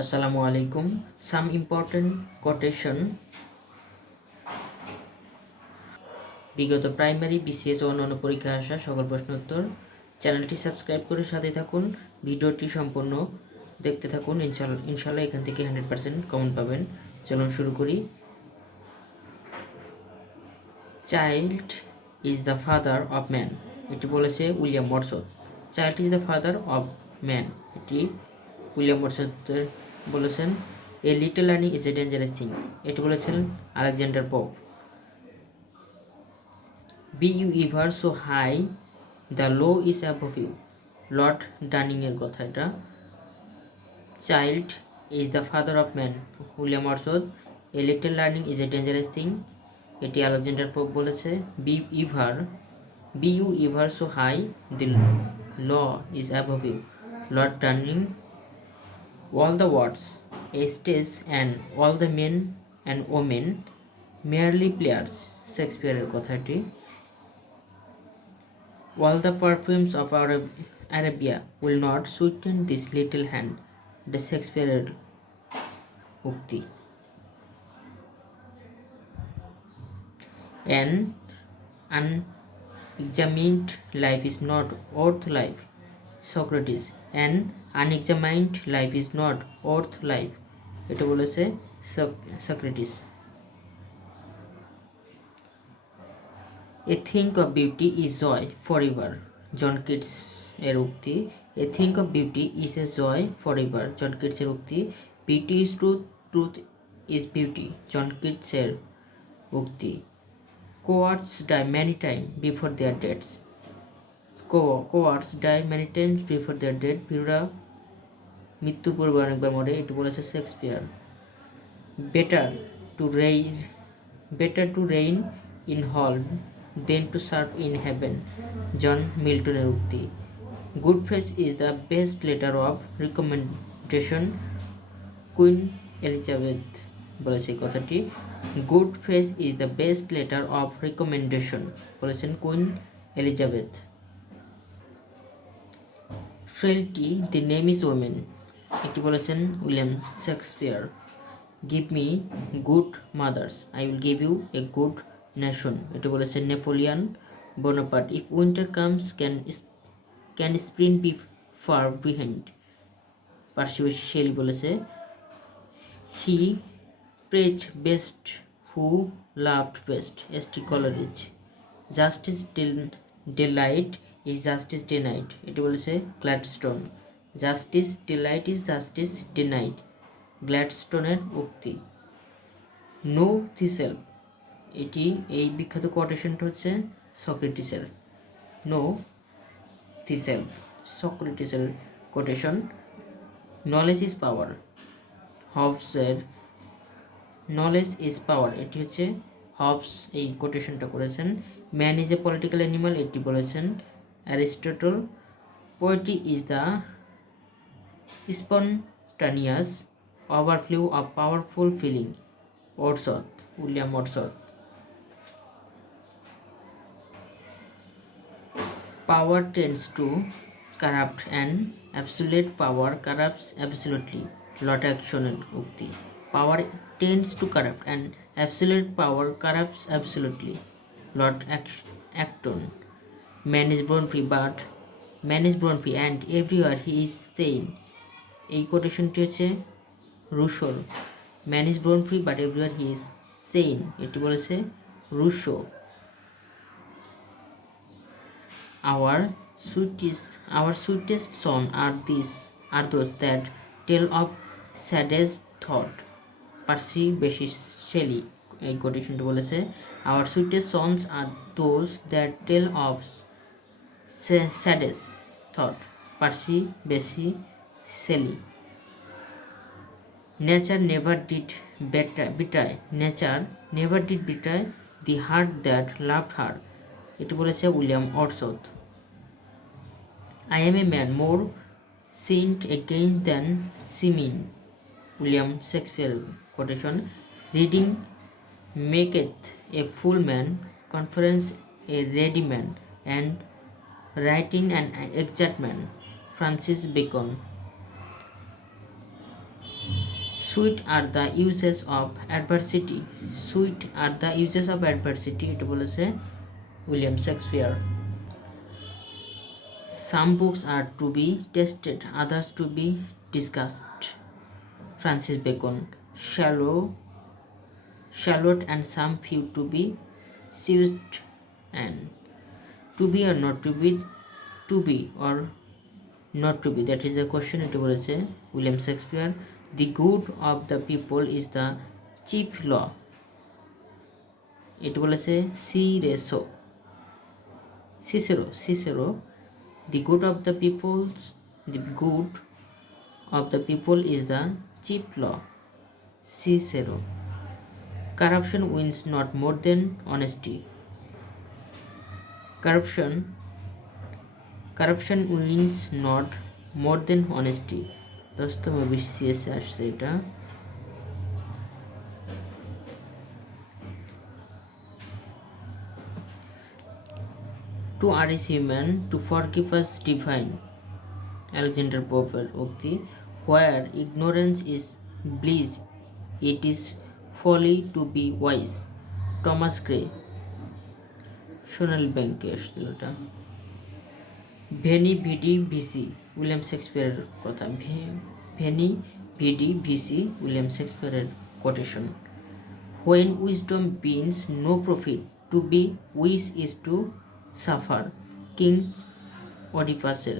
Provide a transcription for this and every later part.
আসসালামু আলাইকুম। Some important quotation বিগত প্রাইমারি, বিসিএস ও অন্যান্য পরীক্ষায় আসা সকল প্রশ্নোত্তর। চ্যানেলটি সাবস্ক্রাইব করে সাথে থাকুন, ভিডিওটি সম্পূর্ণ দেখতে থাকুন। ইনশাল্লাহ এখান থেকে 100% কমন পাবেন। চলুন শুরু করি। Child is the father of man, এটি বলেছে William Watson. Child is the father of man, এটি উইলিয়াম ওয়াটসন বলেছেন। A little learning is a dangerous thing, এটি বলেছেন Alexander Pope. Be you ever so high the law is above you, Lord ডানিংয়ের কথা এটা। Child is the father of man, William Watson. A little learning is a dangerous thing, এটি Alexander Pope বলেছে। Be you ever so high the law is above you, Lord Denning. All the words, estates and all the men and women merely players, শেক্সপিয়ারের কথাটি। All the perfumes of Arabia will not sweeten this little hand, the শেক্সপিয়ারের উক্তি। An unexamined life is not worth life, Socrates. An unexamined life is not worth life, এটা বলেছে Socrates. A thing of beauty is joy forever, John Keats এর উক্তি। A thing of beauty is a joy forever, John Keats এর উক্তি। Beauty is truth, truth is beauty, John Keats এর উক্তি। Cowards die many times before their deaths, cowards die many times before their death, ভীরুরা মৃত্যুর পূর্বে অনেকবার মরে, এটি বলেছে Shakespeare. Better to reign in hell than to serve in heaven, John মিল্টনের উক্তি। Good face is the best letter of recommendation, Queen Elizabeth বলেছে এই কথাটি। Good face is the best letter of recommendation, বলেছেন Queen Elizabeth. Frailty the name is women, এটি বলেছেন William Shakespeare. Give me good mothers, I will give you a good nation, এটি বলেছেন Napoleon Bonaparte. If winter comes can spring be far behind, Percy Shelley বলেছে। He prays best who loved best, S T Coleridge. Justice delayed is justice denied, এটি বলেছে Gladstone. Justice delayed is justice denied, গ্ল্যাডস্টোনের উক্তি। Know thyself, এটি এই বিখ্যাত কোটেশনটা হচ্ছে সক্রেটিসের। নো থিসেলফ, সক্রেটিসের কোটেশন। নলেজ ইজ পাওয়ার, হবসের নলেজ ইজ পাওয়ার, এটি হচ্ছে হবস এই কোটেশনটা করেছেন। Man is a political animal, এটি বলেছেন Aristotle. Poetry is the spontaneous overflow of powerful feeling, Wordsworth, William Wordsworth. Power tends to corrupt and absolute power corrupts absolutely, Lord Acton'ের উক্তি। Power tends to corrupt and absolute power corrupts absolutely, Lord Acton. Man is born free and everywhere he is sane, এই কোটেশনটি হচ্ছে রুশোর। Man is born free but everywhere he is sane, এটি বলেছে Rousseau. Our sweetest song are those that tell of saddest thought, Percy Bysshe Shelley এই কোটেশনটি বলেছে। Our sweetest songs are those that tell of saddest thought, Percy Bysshe Shelley. Nature never did betray the heart that loved her, এটি বলেছে William Wordsworth. I am a man more sinned against than sinning, William Shakespeare quotation. Reading maketh a full man, conference a ready man, and writing an exact man, Francis Bacon. Sweet are the uses of adversity. Sweet are the uses of adversity, এটা বলেছে William Shakespeare. Some books are to be tested, others to be discussed, Francis Bacon. Shallot and some few to be seized, and to be or not to be, to be or not to be, that is the question, এটা বলেছে William Shakespeare. The good of the people is the chief law, এটা বলেছে Cicero. The good of the people is the chief law, Cicero. Corruption wins not more than honesty. Corruption wins not more than honesty. 10তম BCS আসছে এটা। To err is human, to forgive us divine, Alexander Pope উক্তি। Where ignorance is bliss, it is folly to be wise, Thomas Gray। সোনালী ব্যাংকে আসছিল এটা। ভেনি vidi vici, William শেক্সপিয়ারের কথা। ভেনি ভিডি ভিসি, উইলিয়াম শেক্সপিয়ারের কোটেশন। When wisdom means no profit, to be wise is to suffer, King's Oedipusের।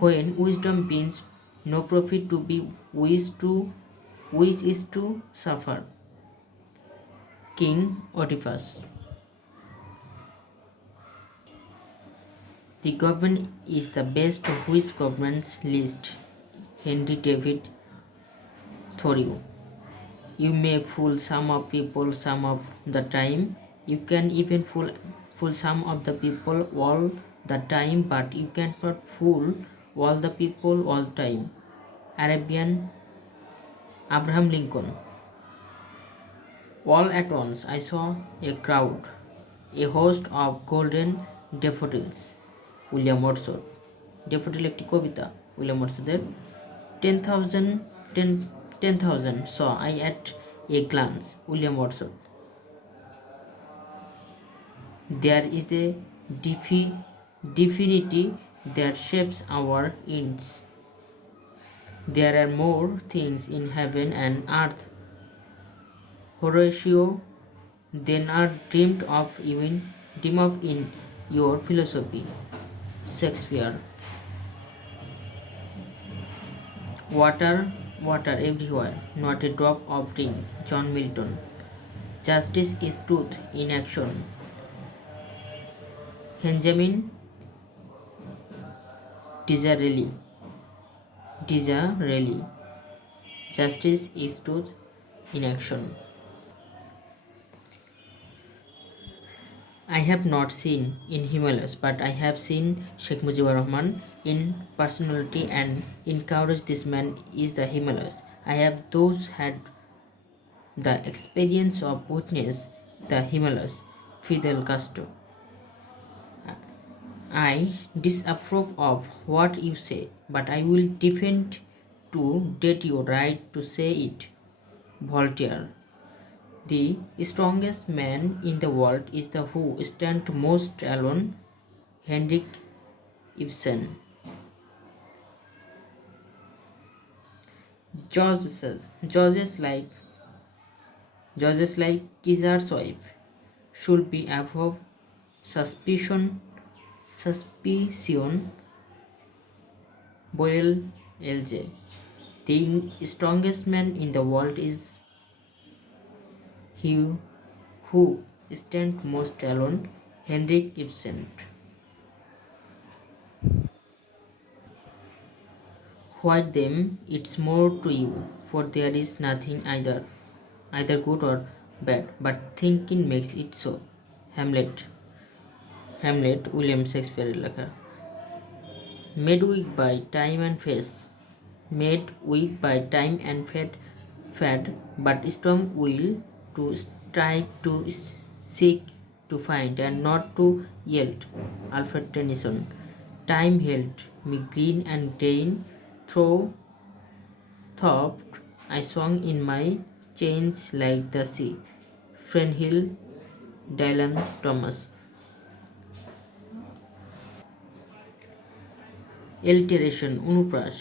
When wisdom means no profit, to be wise is to suffer, King Oedipus। The government is the best of which governments list, Henry David Thoreau। You may fool some of people some of the time, you can even fool some of the people all the time, but you cannot fool all the people all time, Abraham Lincoln। All at once I saw a crowd, a host of golden daffodils, William Wordsworth. Daffodil একটি কবিতা, William ওয়ার্ডসওয়ার্থের। 10,000 saw I at a glance, William Wordsworth. There is a divinity that shapes our ends. There are more things in heaven and earth, Horatio, than are dreamed of in your philosophy, Shakespeare। Water everywhere, not a drop of rain, John Milton। Justice is truth in action, Benjamin Disraeli। Justice is truth in action। I have not seen in Himalayas, but I have seen Sheikh Mujibur Rahman in personality and encouraged this man is the Himalayas. I have those had the experience of witness the Himalayas, Fidel Castro। I disapprove of what you say, but I will defend to date your right to say it, Voltaire। The strongest man in the world is the who stands most alone, Henrik Ibsen। Judges like Caesar's wife should be above suspicion, Boyle L.J. The strongest man in the world is he who stands most alone, Henrik Ibsen। What them, it's more to you, for there is nothing either good or bad, but thinking makes it so, Hamlet, William শেক্সপিয়ারের লেখা। Made weak by time and fat, but strong will to strive to seek to find and not to yield, Alfred Tennyson। Time held me green and green through thought I swung in my chains like the sea. Frenhill, Dylan Thomas. Alliteration অনুপ্রাস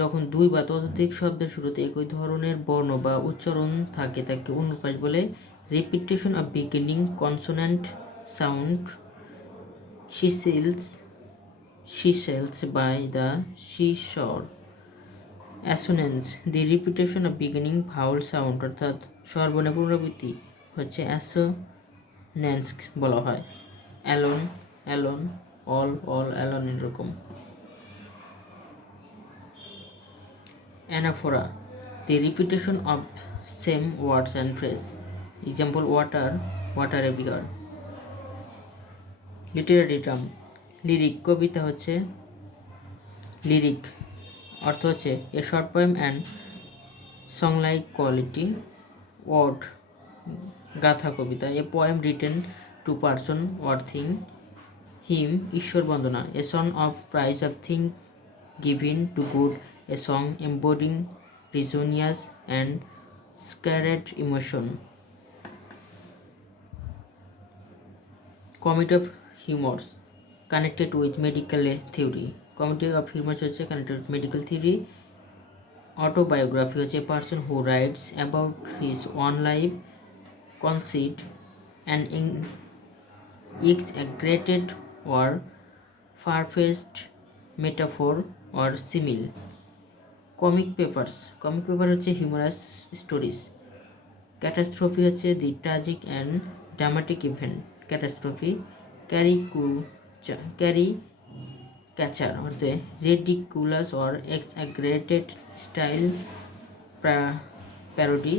যখন দুই বা ততোধিক শব্দের শুরুতে একই ধরনের বর্ণ বা উচ্চারণ থাকে তাকে অনুপ্রাস বলে। Repetition of beginning consonant sound she sells by the seashore. অ্যাসোনেন্স দি repetition of beginning vowel sound অর্থাৎ স্বরবর্ণের পুনরাবৃত্তি হচ্ছে অ্যাসোনেন্স বলা হয়। অ্যালোন, অ্যালোন, অল, অ্যালোন এরকম। anaphhora, the repetition of same words and phrase. Example, water, water everywhere. Literary term lyric কবিতা হচ্ছে লিরিক অর্থ হচ্ছে a short poem and song like quality word গাথা কবিতা। A poem written to person or thing hymn ঈশ্বর বন্দনা। A song of praise of thing given to good. A song embodying reasonious and scared emotion. Comedy of humors connected with medical theory. Comedy of humors হচ্ছে connected with medical theory. Autobiography হচ্ছে a person who writes about his own life, conceit, and exaggerated or far-fetched metaphor or simile. Comic paper হচ্ছে humorous stories. Catastrophe হচ্ছে the tragic and dramatic event catastrophe. Catcher হচ্ছে ridiculous or exaggerated style parody.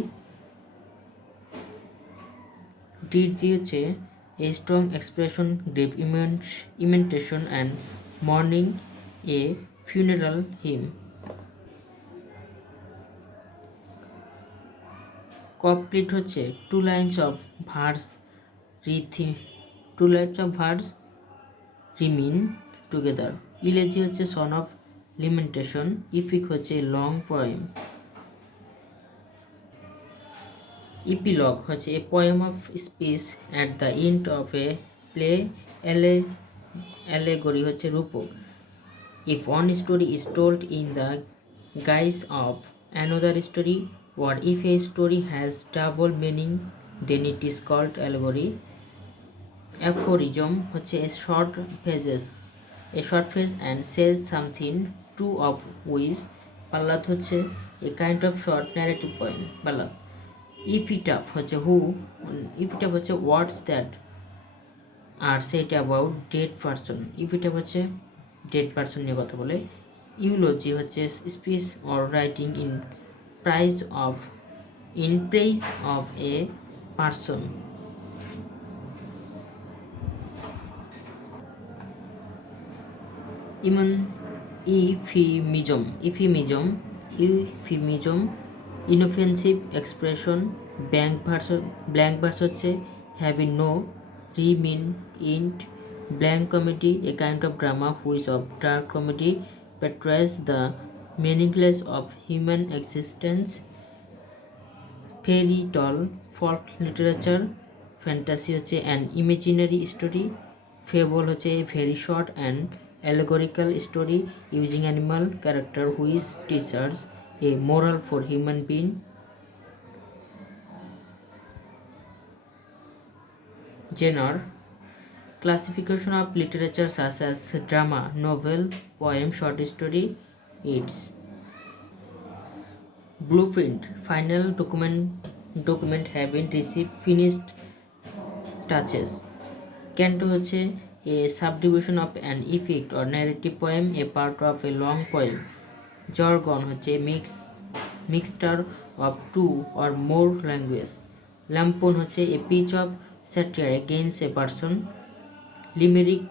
Dirge হচ্ছে a strong expression grave lamentation and mourning a funeral hymn. Couplet হচ্ছে two lines of verse rhyming together. Elegy হচ্ছে song of lamentation. Epic হচ্ছে long poem. Epilogue হচ্ছে a poem of speech at the end of a play. Allegory হচ্ছে রূপক। If one story is told in the guys of another story or if a story has double meaning then it is called allegory. Aphorism হচ্ছে a short phrase and says something two of which. Ballad হচ্ছে a kind of short narrative poem ballad. Epitaph হচ্ছে words that are said about dead person. Epitaph হচ্ছে dead person নিয়ে কথা বলে। Eulogy হচ্ছে speech or writing in praise of a person. Euphemism inoffensive expression. Blank verse হচ্ছে having no remain int. Blank comedy, a kind of drama which of dark comedy portrays the meaningless of human existence. Fairy tale folk literature. Fantasy হচ্ছে an imaginary story. Fable হচ্ছে a very short and allegorical story using animal character which teaches a moral for human being. Genre classification of literature such as drama, novel, poem, short story. Its blueprint, final document having received finished touches. Canto হচ্ছে a subdivision of an epic or narrative poem, a part of a long poem. Jargon হচ্ছে mixture of two or more languages. Lampoon হচ্ছে a piece of satire against a person. Limerick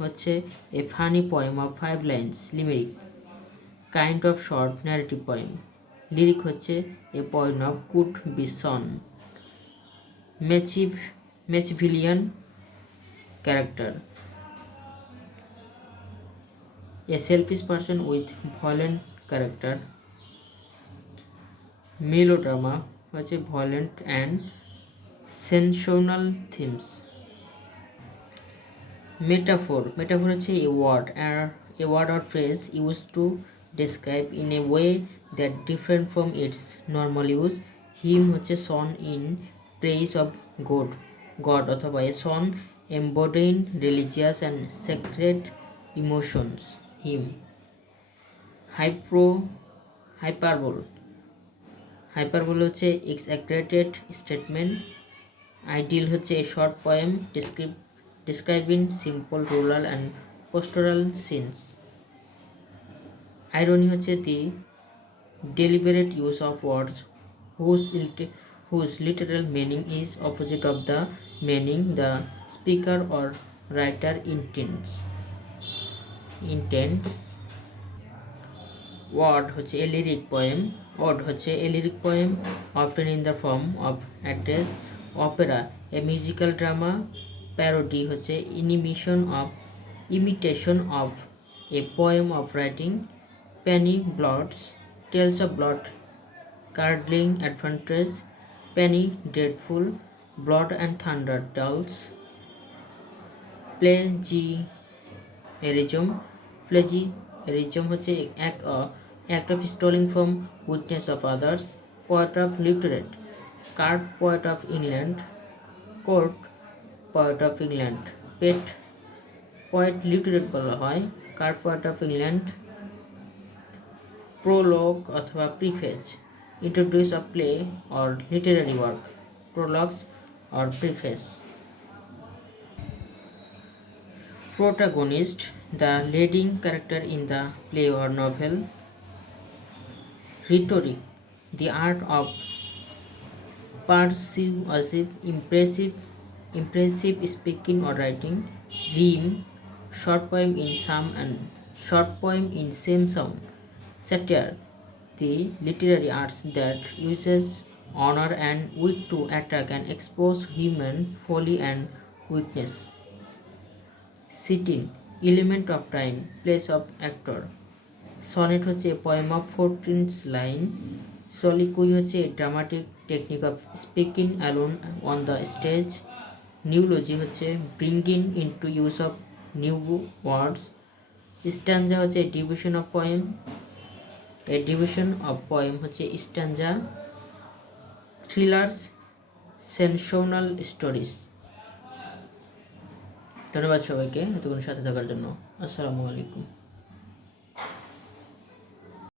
হচ্ছে a funny poem of 5 lines. Limerick kind of short narrative poem. Lyric হচ্ছে a poem of could be sung. Machiavellian character, a selfish person with violent character. Melodrama হচ্ছে violent and sensational themes. Metaphor হচ্ছে a word or phrase used to describe in a way that different from its normal use. Hymn হচ্ছে song in praise of God অথবা a song embodying religious and sacred emotions. Hymn. Hyperbole হচ্ছে exaggerated statement. Idyll হচ্ছে a short poem describing simple rural and pastoral scenes. Irony হচ্ছে the deliberate use of words whose literal meaning is opposite of the meaning the speaker or writer intends. Ode হচ্ছে a lyric poem often in the form of address. Opera a musical drama. Parody হচ্ছে imitation of a poem of writing. Penny bloods tales of blood curdling adventures. Penny dreadful blood and thunder dulls. Plagiarism হচ্ছে act of stealing from witness of others. Poet of literate. Court poet of England. Pet poet literate বলা হয়, court poet of England. Prologue অথবা preface introduce a play or literary work. Prologues or preface. Protagonist the leading character in the play or novel. Rhetoric the art of persuasive impressive speaking or writing. Rhyme short poem in same sound. Satire the literary arts that uses honor and wit to attack and expose human folly and weakness. Sitting element of time place of actor. Sonnet হচ্ছে a poem of 14 line. Soliloquy হচ্ছে a dramatic technique of speaking alone on the stage. Neology হচ্ছে bringing into use of new words. Stanza হচ্ছে a division of poem. A division of poem হচ্ছে stanza. Thrillers sensational stories. ধন্যবাদ সবাইকে এতক্ষণ সাথে থাকার জন্য। আসসালামু আলাইকুম।